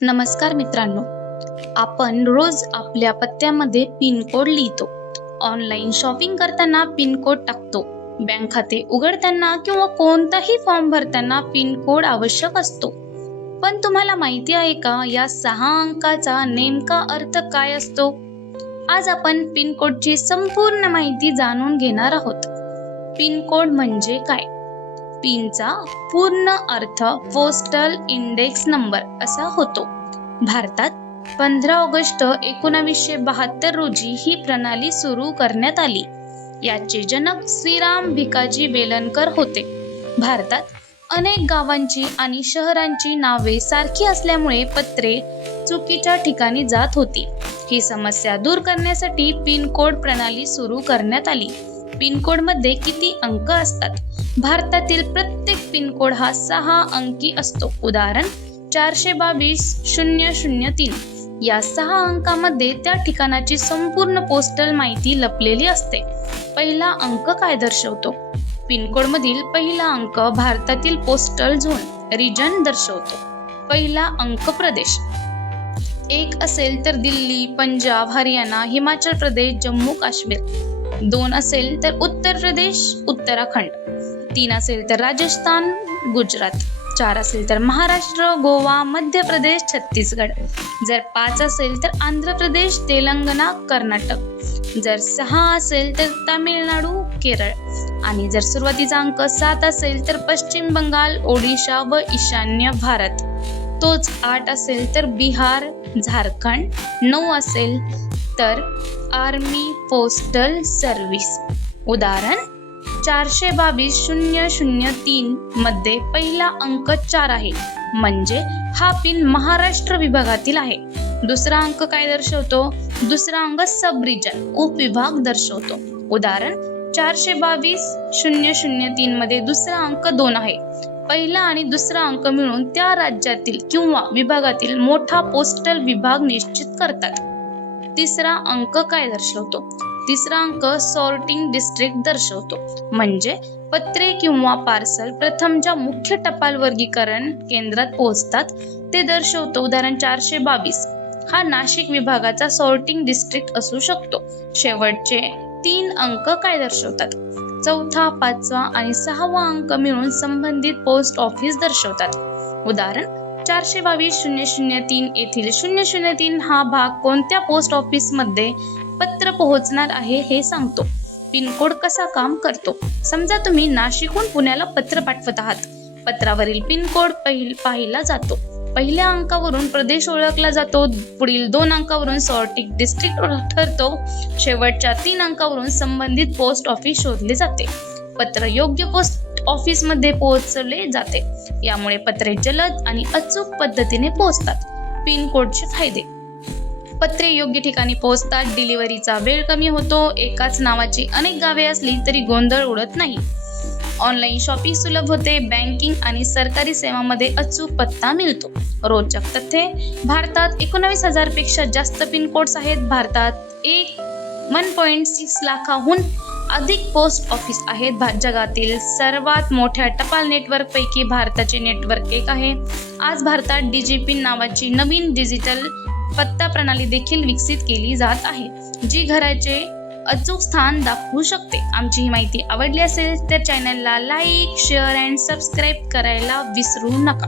नमस्कार मित्रांनो, आपण रोज आपल्या पत्त्यामध्ये पिन कोड लिहितो. ऑनलाईन शॉपिंग करताना पिन कोड टाकतो. बँक खाते उघडताना किंवा कोणताही फॉर्म भरताना पिन कोड आवश्यक असतो. पण तुम्हाला माहिती आहे का, या 6 अंकाचा नेमका अर्थ काय असतो? आज आपण पिन कोडची संपूर्ण माहिती जाणून घेणार आहोत. पिन कोड म्हणजे काय? पिनचा पूर्ण अर्थ पोस्टल इंडेक्स नंबर असा होतो. भारतात 15 ऑगस्ट 1972 रोजी ही प्रणाली सुरू करण्यात आली. याचे जनक श्रीराम भिकाजी वेलणकर होते. भारतात अनेक गावांची आणि शहरांची नावे सारखी असल्यामुळे पत्रे चुकीच्या ठिकाणी जात होती. ही समस्या दूर करण्यासाठी पिन कोड प्रणाली सुरू करण्यात आली. पिन कोड मध्ये किती अंक असतात? भारतातील प्रत्येक पिन कोड हा 6 अंकी असतो. उदाहरण 422-003. या 6 अंकामध्ये त्या ठिकाणाची संपूर्ण पोस्टल माहिती लपलेली असते. पहिला अंक काय दर्शवतो? पिन कोड मधील पहिला अंक भारतातील पोस्टल झोन रिजन दर्शवतो. पहिला अंक प्रदेश 1 असेल तर दिल्ली, पंजाब, हरियाणा, हिमाचल प्रदेश, जम्मू काश्मीर. 2 असेल तर उत्तर प्रदेश, उत्तराखंड. 3 असेल तर राजस्थान, गुजरात. 4 असेल तर महाराष्ट्र, गोवा, मध्य प्रदेश, छत्तीसगड. जर 5 असेल तर आंध्र प्रदेश, तेलंगणा, कर्नाटक. जर 6 असेल तर तामिळनाडू, केरळ. आणि जर सुरुवातीचा अंक 7 असेल तर पश्चिम बंगाल, ओडिशा व ईशान्य भारत. तोच 8 असेल तर बिहार, झारखंड. 9 असेल तर आर्मी पोस्टल सर्व्हिस. उदाहरण 422-003 मध्ये पहिला अंक 4 आहे, म्हणजे हा पिन महाराष्ट्र विभागातील आहे. दुसरा अंक काय दर्शवतो? दुसरा अंक सब रिजन उपविभाग दर्शवतो. उदाहरण 422-003 मध्ये दुसरा अंक 2 आहे. पहिला आणि दुसरा अंक मिळून त्या राज्यातील किंवा विभागातील मोठा पोस्टल विभाग निश्चित करतात. तिसरा अंक काय दर्शवतो? तिसरा अंक सॉर्टिंग डिस्ट्रिक्ट दर्शवतो, म्हणजे पत्रे किंवा पार्सल प्रथम ज्या मुख्य टपाल वर्गीकरण केंद्रात पोहोचतात ते दर्शवतो. उदाहरण 422 हा नाशिक विभागाचा सॉर्टिंग डिस्ट्रिक्ट असू शकतो. शेवटचे 3 अंक काय दर्शवतात? चौथा, 5वा आणि 6वा अंक मिळून संबंधित पोस्ट ऑफिस दर्शवतात. उदाहरण 422-003 येथील 003 हा भाग कोणत्या पोस्ट ऑफिस मध्ये पत्र पोहोचणार आहे हे सांगतो. पिन कोड कसा काम करतो? समजा तुम्ही नाशिकहून पुण्याला पत्र पाठवत आहात. पत्रावरील पिन कोड पाहिला जातो. पहिल्या अंकावरून प्रदेश ओळखला जातो. पुढील 2 अंकावरून सॉर्टिंग डिस्ट्रिक्ट ठरतो. शेवटच्या 3 अंकावरून संबंधित पोस्ट ऑफिस शोधले जाते. पत्र योग्य पोस्ट ऑफिस मध्ये पोहोचले जाते. यामुळे पत्रे जलद आणि अचूक पद्धतीने पोहोचतात. पिन कोडचे फायदे: पत्रे योग्य ठिकाणी पोहोचतात. डिलिव्हरीचा वेळ कमी होतो. एकाच नावाची अनेक गावे असली तरी गोंधळ उडत नाही. ऑनलाईन शॉपिंग सुलभ होते. बँकिंग आणि सरकारी सेवांमध्ये अचूक पत्ता मिळतो. रोचक तथ्ये: भारतात 19,000 पेक्षा जास्त पिन कोड्स आहेत. भारतात 1.6 लाखाहून अधिक पोस्ट ऑफिस आहेत. जगातील सर्वात मोठ्या टपाल नेटवर्क पैकी भारताचे नेटवर्क एक आहे. आज भारतात DigiPin नावाची नवीन डिजिटल पत्ता प्रणाली देखील विकसित केली जात आहे, जी घराचे अचूक स्थान दाखवू शकते. आमची ही माहिती आवडली असेल तर चॅनलला लाईक, शेअर अँड सबस्क्राईब करायला विसरू नका.